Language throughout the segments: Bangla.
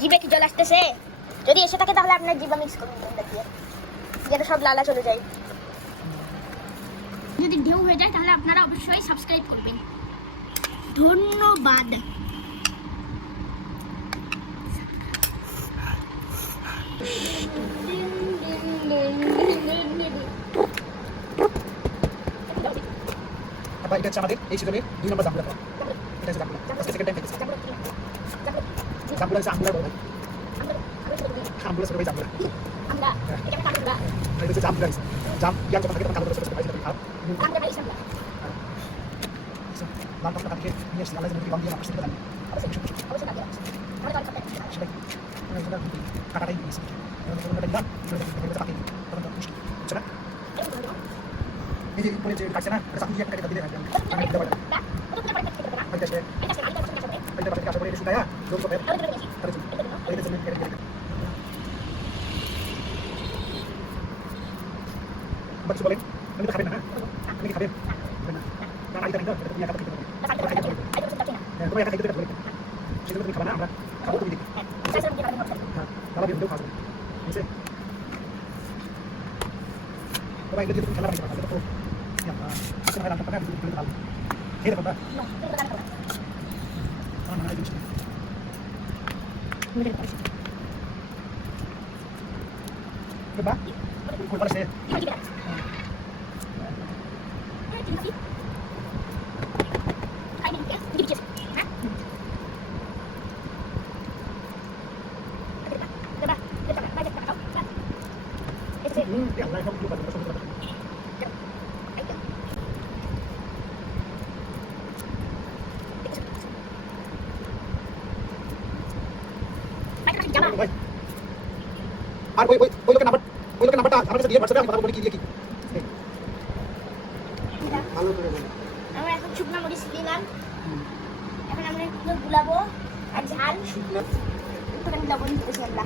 জিভে কি জল আসতেছে? যদি এসে থাকে তাহলে আপনার জিভা মিক্স করুন দিয়ে যেটা সব লালা চলে যায়। যদি ঢেউ হয়ে যায় তাহলে আপনারা অবশ্যই সাবস্ক্রাইব করবেন। ধন্যবাদ। এটা হচ্ছে আমাদের এই সিজনে দুই নম্বর জাম্বুরা এটা হচ্ছে জাম্বুরা সেকেন্ড টাইম দেখেছি জাম্বুরা হচ্ছে আমগুলা বড় আমগুলা ছোট ভাই জাম্বুরা আমরা এটা আমরা আর এটা হচ্ছে জাম্বুরা জাম ইয়ার যখন থাকে তখন কালো ছোট ছোট ভাই খাও আমরা পাইছি আমরা লাল পাতা কাটকে নিয়ে এসে আলাদা মুখে গন্ধ দিয়ে মাখতে জানি অবশ্যই অবশ্যই লাগে আমরা তো খাবে সেটাই কাটাটাই নিয়েছি কাটা দিলাম সেটা পাখি তখন তো মুশকিল বুঝছ না এই যে পরে যে কাটছে না এটা চাকরি একটা কেটে দিলে রাখবেন আমি দিতে পারব হয়তো সে হয়তো পাখি কাছে পরে এটা শুকায়া জল তো তাহলে এটা জন্য কেটে কেটে বাচ্চা বলেন আপনি তো খাবেন না হ্যাঁ আপনি কি খাবেন খাবেন না না আইটা নিতে হবে তুমি একা খেতে পারবে হ্যাঁ তুমি একা খেতে পারবে সেজন্য তুমি খাবে না আমরা খাব তুমি দেখি হ্যাঁ Diba? Cool pala sa'yo. Ini yang lain kamu juga আর ওই ওই লোকের নাম্বার ওই লোকের নাম্বারটা আমার কাছে দিয়ে হোয়াটসঅ্যাপে আমি কথা বলি কি দিয়ে কি। ভালো করে আমরা এখন শুকনো মরিচ দিলাম। এখন আমরা একটু গুলাবো আর ঝাল। শুকনো? একটুখানি লবণ আমরা।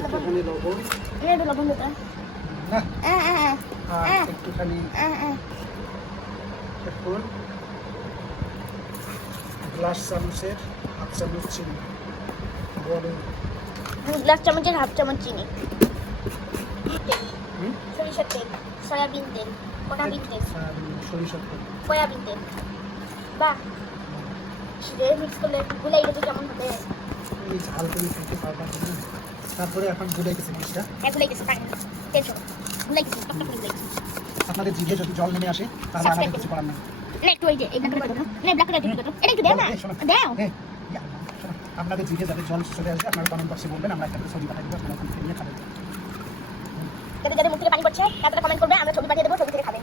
লবণ একটুখানি লবণ। এটা লবণ দিতে না। হ্যাঁ হ্যাঁ হ্যাঁ। একটুখানি হ্যাঁ হ্যাঁ। এখন গ্লাস চামচের হাফ চামচ চিনি। গ্লাস চামচের হাফ চামচ চিনি। সরিষার তেল সয়াবিন তেল সয়াবিন তেল। সরিষার তেল। সয়াবিন তেল। সেটা মিক্স করলে গুলাই গেছে কেমন হবে। এই ঝাল করে খেতে পারবা তারপরে এখন গুলে গেছে জিনিসটা। হ্যাঁ গুলাই গেছে টেনশন গুলাই গেছে আপনাদের জিভে যদি জল নেমে আসে তাহলে আমাদের কিছু করার নেই। না একটু ওই যে এই ব্ল্যাক একটু এটা একটু দাও না? দাও এই, ইয়া, শোনো, আপনাদের জিভে যাতে জল চলে আসবে আপনারা কমেন্ট বক্সে বলবেন আমরা একটা ছবি পাঠাই দেবো আপনারা নিয়ে খাবেন। যাদের যাদের মুখ থেকে পানি পড়ছে তারা কমেন্ট করবে আমরা ছবি পাঠিয়ে দেবো ছবি থেকে খাবেন।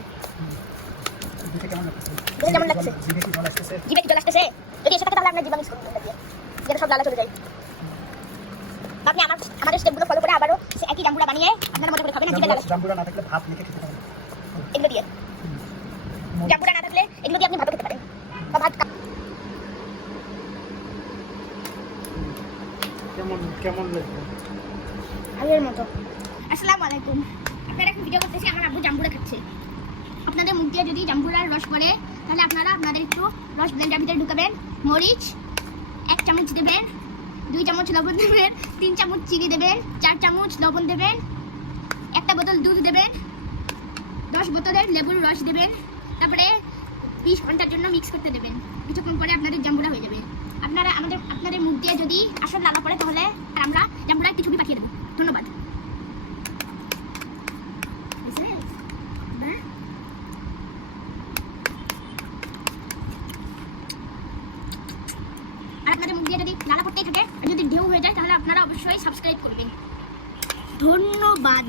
কেমন লাগতেছে দেখে কেমন লাগছে? জিভে কি জল আসতেছে। জিভে কি জল আসতেছে? যদি এসে থাকে তাহলে আপনার জিভা মিক্স করুন যেটা সব লালা চলে যায়। আপনি আমার আমাদের স্টেপগুলো ফলো করে আবারও একই জাম্বুরা বানিয়ে আপনারা মজা করে খাবেন আর জিভে লালা জাম্বুরা না থাকলে ভাত খেতে পারেন। এগুলো দিয়ে। জাম্বুরা না থাকলে এগুলো দিয়ে আপনি ভাতও খেতে পারেন বা ভাত কা- কেমন কেমন লাগবে? আগের মতো। আসসালামু আলাইকুম। আপনারা এখন ভিডিও করতেছি, আমার আব্বু জাম্বুরা খাচ্ছে। আপনাদের মুখ দিয়ে যদি জাম্বুরার রস পড়ে, তাহলে আপনারা আপনাদের একটু রস ব্লেন্ডার ভিতরে ঢুকাবেন, মরিচ, এক চামচ দেবেন, দুই চামচ লবণ দেবেন, তিন চামচ চিনি দেবেন, চার চামচ লবণ দেবেন, একটা বোতল দুধ দেবেন, দশ বোতলের লেবুর রস দেবেন, তারপরে বিশ ঘণ্টার জন্য মিক্স করতে দেবেন। কিছুক্ষণ পরে আপনাদের জাম্বুরা হয়ে যাবে। আপনারা আমাদের আপনাদের মুখ দিয়ে যদি আসল লালা পড়ে তাহলে আমরা জাম্বুরা একটি ছবি পাঠিয়ে দেবো। ধন্যবাদ। আপনাদের মুখ দিয়ে যদি লালা পড়তেই থাকে যদি ঢেউ হয়ে যায় তাহলে আপনারা অবশ্যই সাবস্ক্রাইব করবেন। ধন্যবাদ।